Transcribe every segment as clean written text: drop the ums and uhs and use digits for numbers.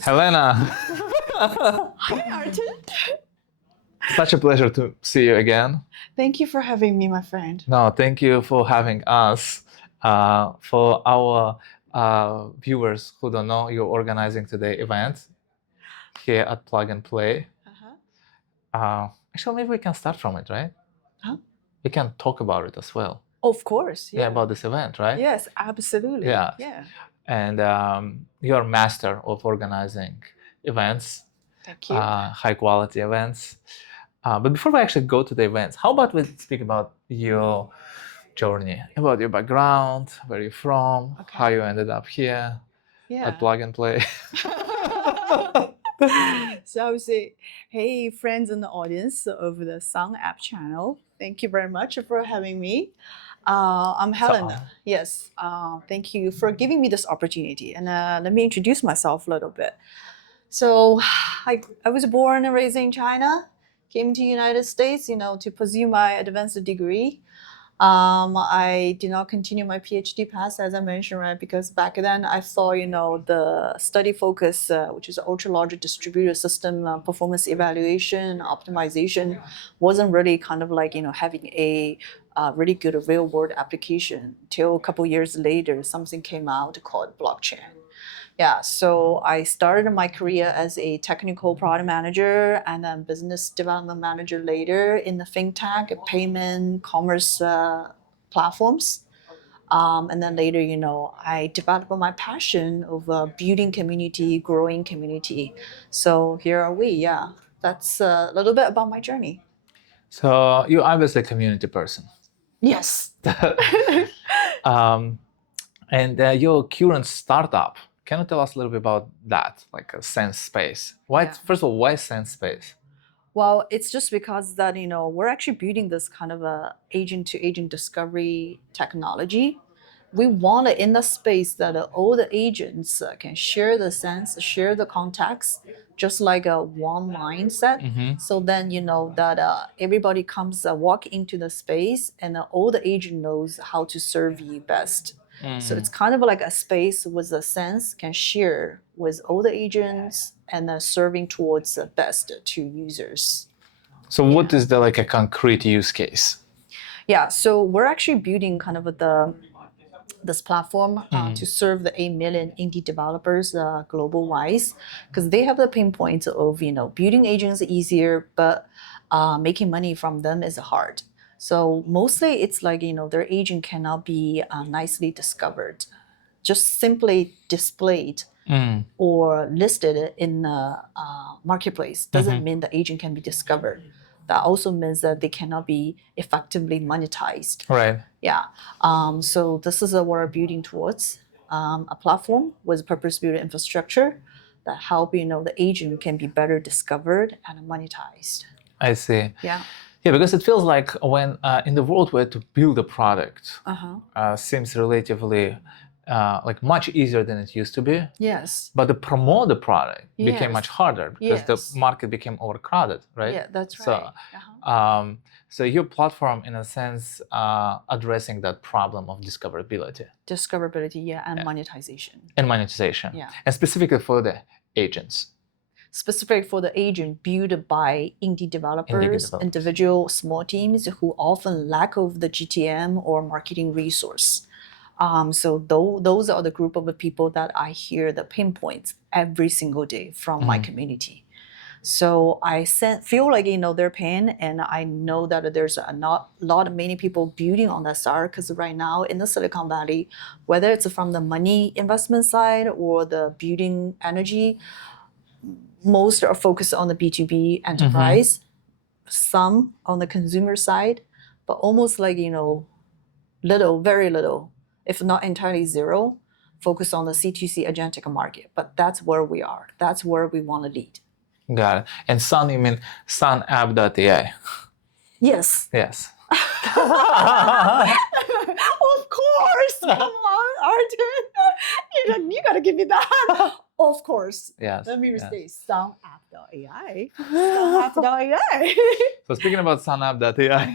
Helena, Hi, Artin. such a pleasure to see you again. Thank you for having me, my friend. No, thank you for having us. For our viewers who don't know, you're organizing today event here at Plug and Play. Actually, maybe we can start from it, right? Huh? We can talk about it as well. Of course. Yeah, about this event, right? Yes, absolutely. Yeah. Yeah. And you're a master of organizing events, Thank you. high quality events. But before we actually go to the events, how about we speak about your journey, about your background, where you're from, Okay. how you ended up here Yeah. at Plug and Play. So I would say, hey, friends in the audience of the Song app channel. Thank you very much for having me. I'm Helena. Yes. Thank you for giving me this opportunity. And let me introduce myself a little bit. So I was born and raised in China, came to United States, to pursue my advanced degree. I did not continue my PhD path, as I mentioned, right? Because back then I thought, the study focus, which is ultra large distributed system performance evaluation, optimization, wasn't really kind of like, having a really good real world application. Till a couple years later, something came out called blockchain. Yeah, so I started my career as a technical product manager and then business development manager later in the fintech, payment, commerce platforms. And then later, I developed my passion of building community, growing community. So here are we. Yeah, that's a little bit about my journey. So you're obviously a community person. Yes. And your current startup, can you tell us a little bit about that, like a Sense Space? Why? Yeah. First of all, why Sense Space? Well, it's just because that, we're actually building this kind of a agent-to-agent discovery technology. We want it in the space that all the agents can share the sense, share the context, just like a one mindset. So then that everybody comes walk into the space, and all the agent knows how to serve you best. So it's kind of like a space with a sense can share with all the agents and serving towards the best to users. So what is the like a concrete use case? Yeah, so we're actually building kind of this platform to serve the 8 million indie developers global wise, because they have the pain points of building agents easier, but making money from them is hard. So mostly it's like their agent cannot be nicely discovered, just simply displayed or listed in the marketplace doesn't mean the agent can be discovered. That also means that they cannot be effectively monetized. Right. Yeah. So this is what we're building towards, a platform with purpose-built infrastructure that help the agent can be better discovered and monetized. I see. Yeah. Yeah, because it feels like when in the world where to build a product seems relatively like much easier than it used to be. Yes. But to promote the product became much harder because the market became overcrowded, right? Yeah, that's right. So your platform, in a sense, addressing that problem of discoverability. Discoverability, yeah, and monetization. And monetization. Yeah. And specifically for the agents. Specific for the agent built by indie developers, individual small teams who often lack of the GTM or marketing resource. So those are the group of people that I hear the pain points every single day from my community. So I feel like their pain, and I know that there's many people building on that side, because right now in the Silicon Valley, whether it's from the money investment side or the building energy, most are focused on the B2B enterprise, some on the consumer side, but almost like very little, if not entirely zero, focus on the C2C agentic market. But that's where we are. That's where we want to lead. Got it. And Sun, you mean sunapp.ai? Yes. Yes. Of course. Come on, Artin. You gotta give me that. Of course. Yes. Let me restate. Sunapp.ai. Sunapp.ai. So speaking about sunapp.ai.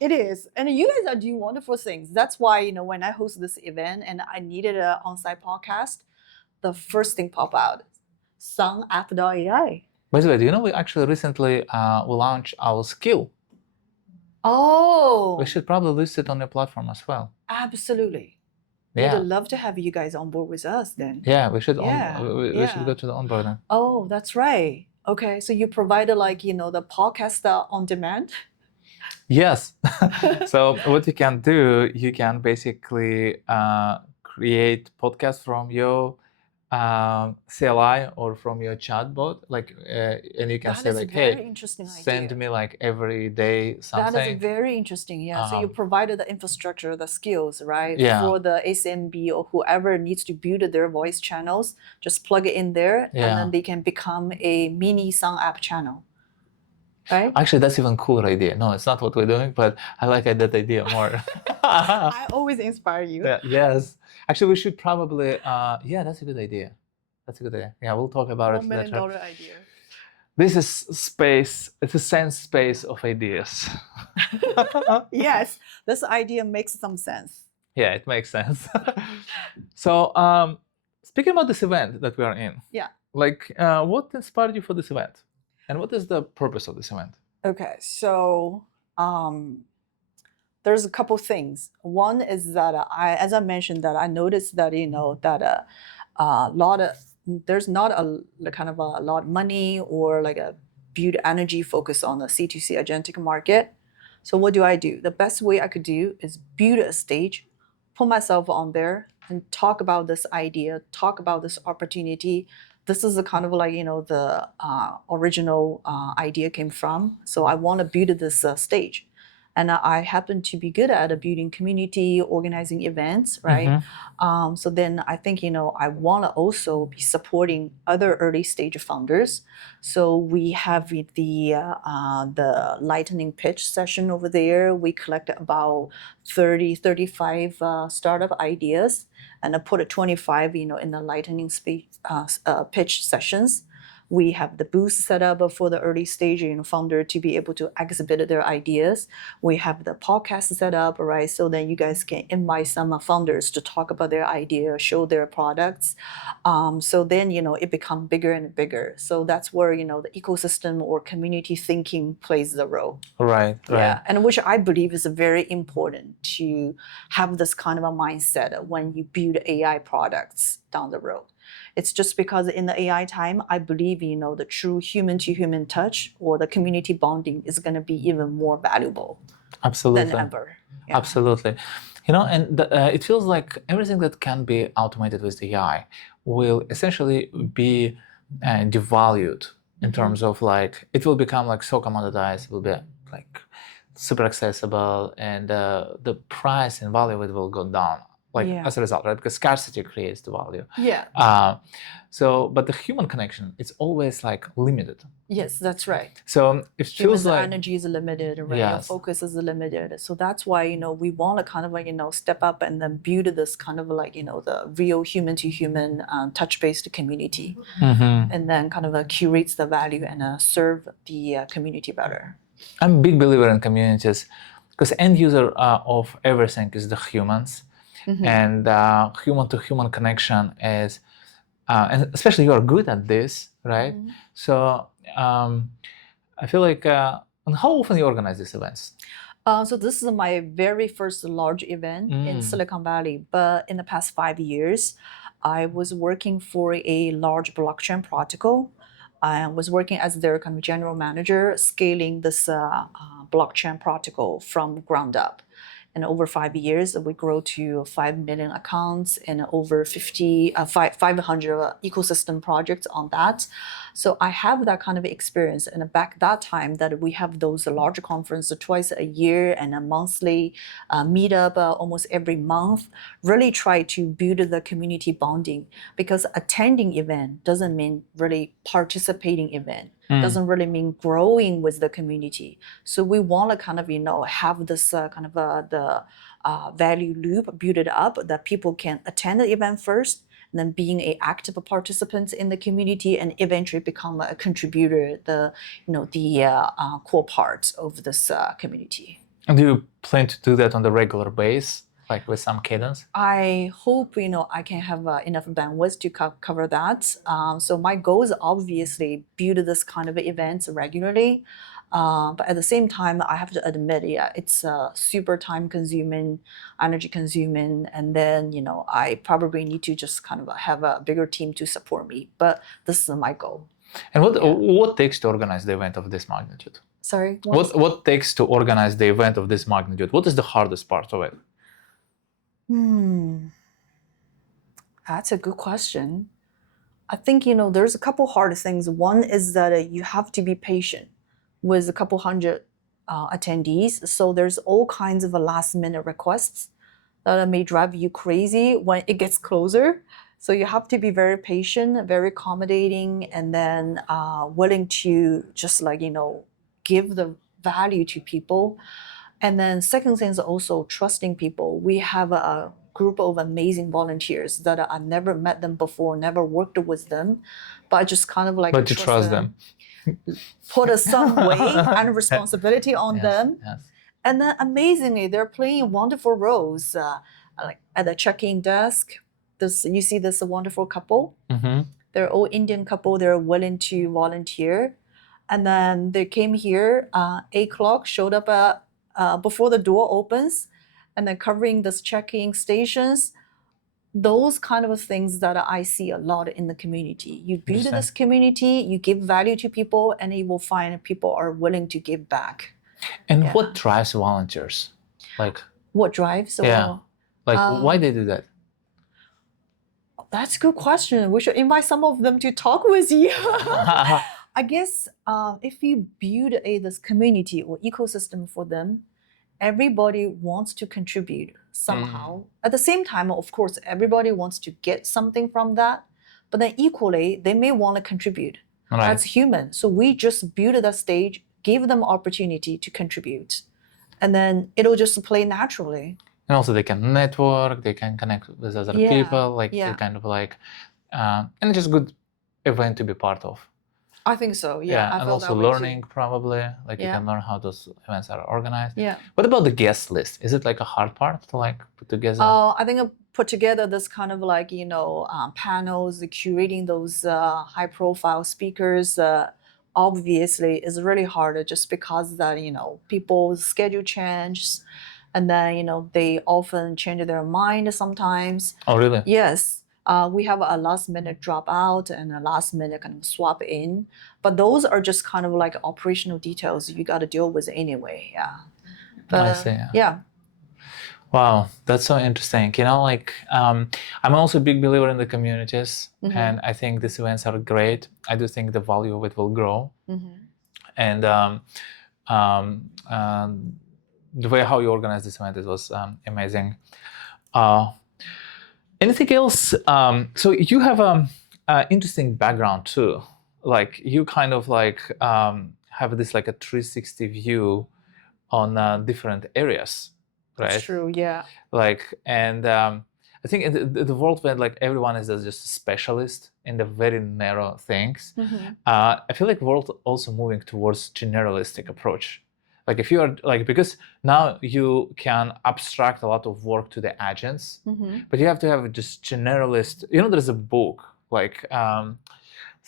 It is. And you guys are doing wonderful things. That's why, when I host this event and I needed an on-site podcast, the first thing pop out, songapp.ai. By the way, do you know we actually recently we launched our skill? Oh, We should probably list it on your platform as well. absolutely. Yeah. Would love to have you guys on board with us then. Yeah, we should. Yeah, we should go to the onboarding. Oh, that's right. Okay, so you provided like the podcast on demand. Yes. So what you can do, you can basically create podcast from your CLI or from your chatbot, like, and you can say like, hey, send me like every day something. That is very interesting. Yeah. So you provided the infrastructure, the skills, right? Yeah. For the SMB or whoever needs to build their voice channels, just plug it in there, and then they can become a mini Song app channel. Right? Actually, that's even cooler idea. No, it's not what we're doing, but I like that idea more. I always inspire you. Yes. Actually, we should probably, yeah, that's a good idea. That's a good idea. Yeah, we'll talk about it later. $1 million idea. This is space, it's a sense space of ideas. Yes, this idea makes some sense. Yeah, it makes sense. So, speaking about this event that we are in. Yeah. Like, what inspired you for this event? And what is the purpose of this event? Okay, so there's a couple things. One is that as I mentioned, that I noticed that that there's not a kind of a lot of money or like a build energy focus on the C2C agentic market. So what do? The best way I could do is build a stage, put myself on there, and talk about this idea, talk about this opportunity. This is a kind of like the original idea came from. So I want to build this stage, and I happen to be good at building community, organizing events, right? So then I think I want to also be supporting other early stage founders. So we have the lightning pitch session over there. We collect about 35 startup ideas, and I put 25 in the lightning pitch sessions. We have the booth set up for the early stage founder to be able to exhibit their ideas. We have the podcast set up, right? So then you guys can invite some founders to talk about their idea, show their products. So then it becomes bigger and bigger. So that's where the ecosystem or community thinking plays the role. Right. Yeah, and which I believe is very important to have this kind of a mindset when you build AI products down the road. It's just because in the AI time, I believe the true human-to-human touch or the community bonding is going to be even more valuable. Absolutely. Than ever. Yeah. Absolutely. And it feels like everything that can be automated with AI will essentially be devalued in terms of like, it will become like so commoditized, it will be like super accessible, and the price and value of it will go down. As a result, right? Because scarcity creates the value. Yeah. But the human connection, it's always like limited. Yes, that's right. So it feels like energy is limited, right? Your focus is limited. So that's why we want to kind of like step up and then build this kind of like the real human to human touch-based community, and then kind of curates the value and serve the community better. I'm a big believer in communities because end user of everything is the humans. And human-to-human connection is, and especially you are good at this, right? So I feel like, and how often you organize these events? So this is my very first large event in Silicon Valley, but in the past 5 years, I was working for a large blockchain protocol. I was working as their kind of general manager, scaling this blockchain protocol from ground up. And over 5 years, we grow to 5 million accounts and over 500 ecosystem projects on that. So I have that kind of experience. And back that time that we have those large conferences twice a year and a monthly meetup almost every month, really try to build the community bonding, because attending event doesn't mean really participating event. Doesn't really mean growing with the community. So we want to kind of have this kind of the value loop build it up that people can attend the event first, and then being an active participant in the community, and eventually become a contributor, the core parts of this community. And do you plan to do that on the regular basis? like with some cadence? I hope I can have enough bandwidth to cover that. So my goal is obviously build this kind of events regularly, but at the same time, I have to admit, yeah, it's super time consuming, energy consuming, and then I probably need to just kind of have a bigger team to support me. But this is my goal. And what takes to organize the event of this magnitude? Sorry. What takes to organize the event of this magnitude? What is the hardest part of it? That's a good question. I think, there's a couple hard things. One is that you have to be patient with a couple hundred attendees. So there's all kinds of last minute requests that may drive you crazy when it gets closer. So you have to be very patient, very accommodating, and then willing to just give the value to people. And then second thing is also trusting people. We have a group of amazing volunteers that I never met them before, never worked with them, but I just kind of But you trust them. Put some weight and responsibility on them. Yes. And then amazingly, they're playing wonderful roles. Like at the check-in desk, you see this wonderful couple. Mm-hmm. They're all Indian couple. They're willing to volunteer. And then they came here, 8 o'clock, showed up before the door opens, and then covering this check-in stations. Those kind of things that I see a lot in the community. You build this community, you give value to people, and you will find people are willing to give back. And what drives volunteers? Like what drives? Yeah. Why they do that? That's a good question. We should invite some of them to talk with you. I guess if you build this community or ecosystem for them, everybody wants to contribute somehow. At the same time, of course, everybody wants to get something from that, but then equally, they may want to contribute. Right. That's human. So we just build that stage, give them opportunity to contribute, and then it'll just play naturally. And also they can network, they can connect with other people, they kind of and it's just a good event to be part of. I think so, yeah. I and also learning probably, you can learn how those events are organized. Yeah. What about the guest list? Is it a hard part to put together? I think I put together this kind of panels, curating those high profile speakers. Obviously is really hard just because that, people's schedule changes, and then, they often change their mind sometimes. Oh, really? Yes. We have a last minute drop out and a last minute kind of swap in, but those are just kind of operational details you got to deal with anyway. Yeah. But, I see. Yeah. Wow, that's so interesting. I'm also a big believer in the communities, and I think these events are great. I do think the value of it will grow, and the way how you organize this event, it was amazing. Anything else? So you have an interesting background too. You kind of have this a 360 view on different areas, right? That's true. Yeah. I think in the world where everyone is just a specialist in the very narrow things, I feel like we're also moving towards generalistic approach. If you are because now you can abstract a lot of work to the agents, but you have to have just generalist. There's a book what's the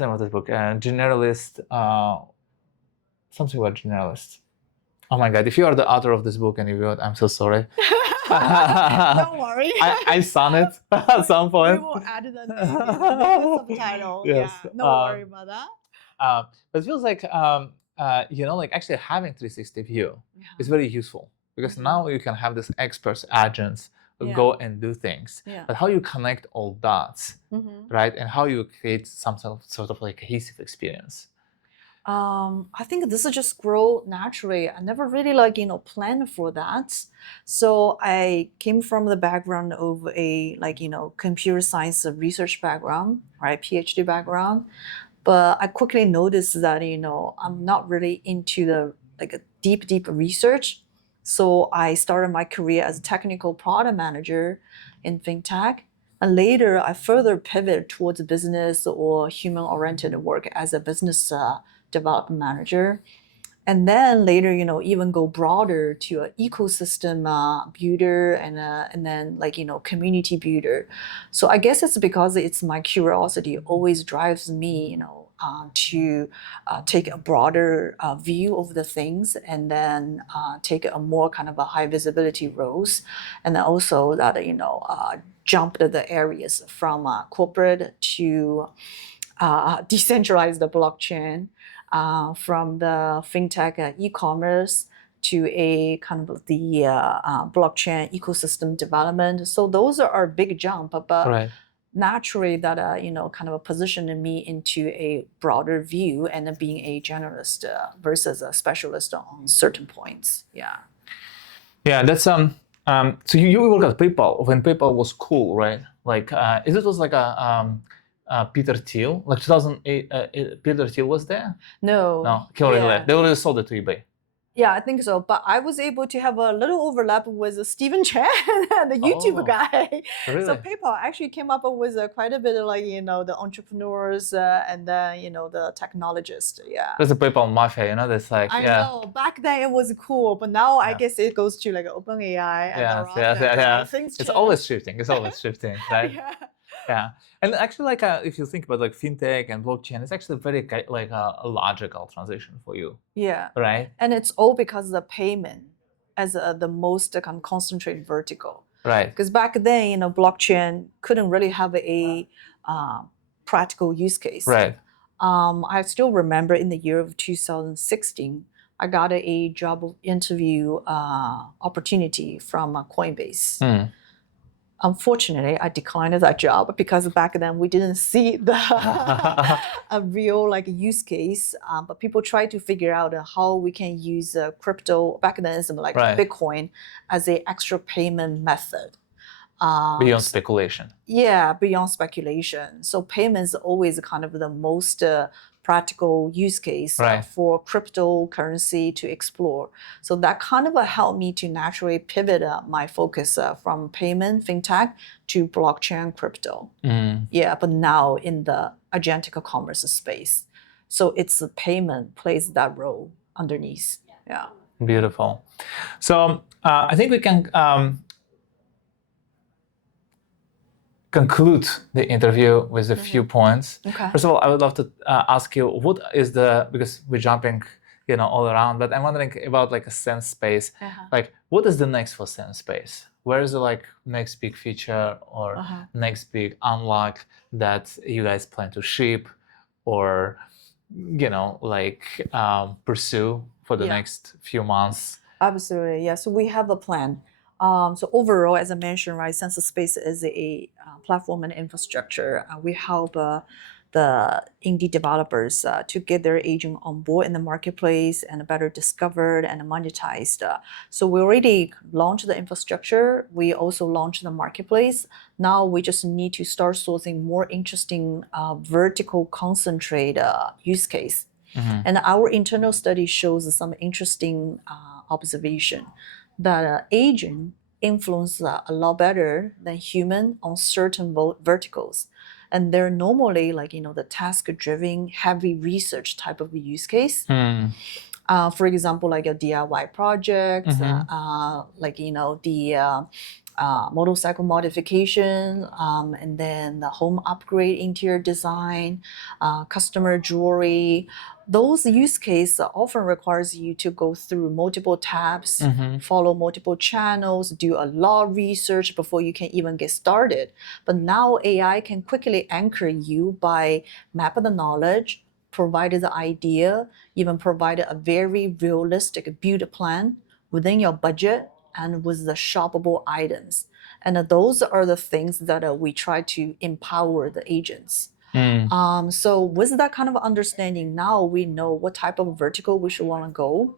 name of this book? Generalist, something about generalist. Oh my God! If you are the author of this book and you wrote, I'm so sorry. Don't worry. I saw it at some point. We will add the subtitle. Yes. Yeah. No worry about that. But it feels actually having 360 view is very useful, because now you can have this experts agents go and do things. But how you connect all dots, right? And how you create some sort of cohesive experience. I think this will just grow naturally. I never really planned for that. So I came from the background of a computer science research background, right? PhD background. But I quickly noticed that, I'm not really into the a deep research. So I started my career as a technical product manager in fintech. And later I further pivoted towards business or human-oriented work as a business development manager. and then later, even go broader to an ecosystem builder and then like, community builder. So I guess it's because it's my curiosity always drives me, to take a broader view of the things and then take a more kind of a high visibility roles. And then also that, jump to the areas from corporate to decentralized blockchain, from the fintech e-commerce to a kind of the blockchain ecosystem development. So those are a big jump, but Right. naturally that kind of positioned me into a broader view and then being a generalist versus a specialist on certain points. Yeah. Yeah, that's so you work at PayPal when PayPal was cool, right? Like is it was like a Peter Thiel, like 2008 Peter Thiel was there? No, he already left. They already sold it to eBay. Yeah, I think so. But I was able to have a little overlap with Stephen Chen, the YouTube guy. Really? So PayPal actually came up with quite a bit of like, the entrepreneurs and then, the technologists. Yeah. There's a PayPal mafia, that's like, I know. Back then it was cool, but now I guess it goes to like OpenAI and yeah. things It's change. always shifting. It's always shifting, right? Yeah. Yeah, and actually, like if you think about like fintech and blockchain, it's actually very like a logical transition for you. Yeah. Right. And it's all because of the payment as the most kind of concentrated vertical. Right. Because back then, blockchain couldn't really have a practical use case. Right. I still remember in the year of 2016, I got a job interview opportunity from Coinbase. Unfortunately, I declined that job because back then we didn't see the a real like use case. But people try to figure out how we can use crypto back then, it's like Bitcoin, as an extra payment method. Beyond speculation. Yeah, beyond speculation. So payments always kind of the most practical use case for cryptocurrency to explore. So that kind of helped me to naturally pivot my focus from payment, fintech, to blockchain crypto. Yeah, but now in the agentic commerce space. So it's the payment plays that role underneath. Yeah. Beautiful. So I think we can conclude the interview with a few points. Okay. First of all, I would love to ask you, what is because we're jumping, all around, but I'm wondering about like a sense space. Like, what is the next for sense space? Where is the like next big feature or next big unlock that you guys plan to ship or, pursue for the next few months? Absolutely, yeah. So we have a plan. So overall, as I mentioned, right, Sense Space is a platform and infrastructure. We help the indie developers to get their agent on board in the marketplace and better discovered and monetized. So we already launched the infrastructure. We also launched the marketplace. Now we just need to start sourcing more interesting vertical concentrate use case. And our internal study shows some interesting observation that agent influence a lot better than human on certain verticals. And they're normally like, the task-driven, heavy research type of use case. For example, like a DIY project, like, the motorcycle modification, and then the home upgrade, interior design, customer jewelry. Those use cases often requires you to go through multiple tabs, follow multiple channels, do a lot of research before you can even get started. But now AI can quickly anchor you by mapping the knowledge, provide the idea, even provide a very realistic build plan within your budget and with the shoppable items. And those are the things that we try to empower the agents. So with that kind of understanding, now we know what type of vertical we should want to go.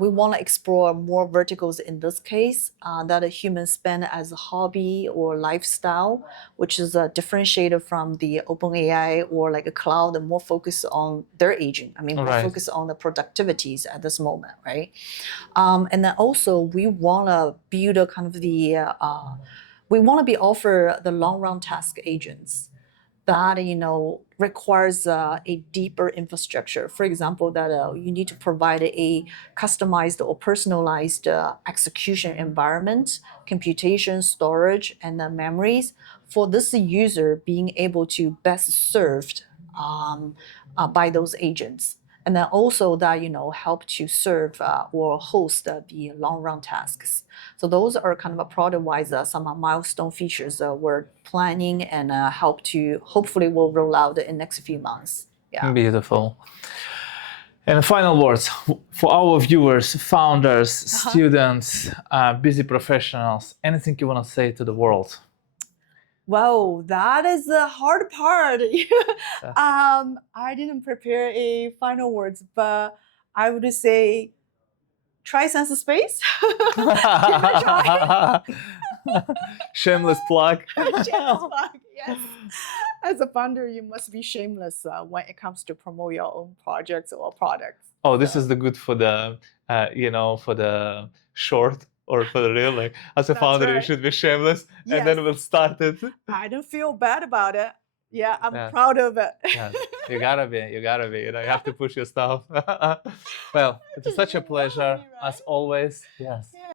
We want to explore more verticals in this case that a human spend as a hobby or lifestyle, which is differentiated from the OpenAI or like a cloud and more focused on their agent. I mean, more focused on the productivities at this moment, right? And then also we want to build a kind of we want to be offer the long run task agents that requires a deeper infrastructure. For example, that you need to provide a customized or personalized execution environment, computation, storage, and memories for this user being able to best served by those agents. And then also that help to serve or host the long run tasks. So those are kind of a product-wise some milestone features we're planning and help to hopefully will roll out in next few months. Yeah. Beautiful. And final words for our viewers, founders, students, busy professionals, anything you want to say to the world? Wow, that is the hard part. I didn't prepare a final words, but I would say try Sense of Space. Give it a try. Shameless plug. Shameless plug, yes. As a founder, you must be shameless when it comes to promote your own projects or products. Oh, this is the good for the, for the short or for the real. Like as a That's founder, you right. should be shameless, Yes. and then we'll start it. I don't feel bad about it. Yeah, I'm Yeah. proud of it. Yeah, you gotta be. You have to push your stuff. Well, it's such a pleasure me, as right? always. Yes. Yeah.